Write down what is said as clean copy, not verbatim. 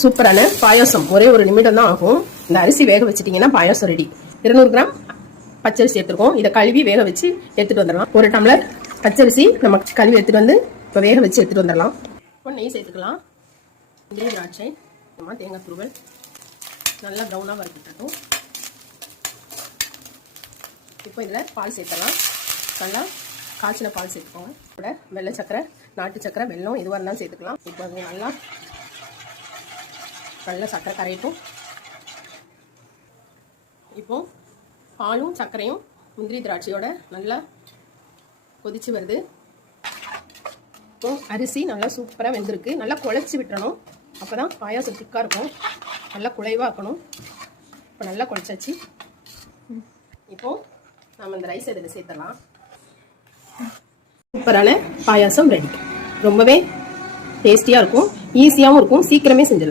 சூப்பரான பாயாசம் ஒரே ஒரு நிமிடம் தான் ஆகும். இந்த அரிசி வேக வச்சிட்டீங்கன்னா பாயாசம் ரெடி. 200 கிராம் பச்சரிசி எடுத்துருக்கோம். இதை கழுவி வேக வச்சு எடுத்துட்டு வந்துடலாம். ஒரு டம்ளர் பச்சரிசி நம்ம கழுவி எடுத்துட்டு வந்து இப்போ வேக வச்சு எடுத்துட்டு வந்துடலாம். இப்போ நெய் சேர்த்துக்கலாம். முந்திரி திராட்சை, தேங்காய் துருவல் நல்லா ப்ரௌனாக வறுத்துட்டோம். இப்போ இதில் பால் சேர்த்துடலாம். நல்லா காய்ச்சின பால் சேர்த்துக்கோங்க. கூட வெள்ளை சக்கரை, நாட்டு சக்கரை, வெல்லம் எதுவாக இருந்தாலும் சேர்த்துக்கலாம். இப்போ அது நல்லா சக்கரை கரையட்டும். இப்போ பாலும் சர்க்கரையும் முந்திரி திராட்சையோட நல்லா கொதிச்சு வருது. இப்போ அரிசி நல்லா சூப்பராக வெந்திருக்கு. நல்லா குழைச்சி விட்டுறணும். அப்போ தான் பாயாசம் திக்காக இருக்கும். நல்லா குழைவாக இருக்கணும். இப்போ நல்லா குழைச்சாச்சு. இப்போது நம்ம இந்த ரைஸ் இதில் சேர்த்துடலாம். சூப்பரான பாயாசம் ரெடி. ரொம்பவே டேஸ்டியாக இருக்கும், ஈஸியாகவும் இருக்கும், சீக்கிரமே செஞ்சிடலாம்.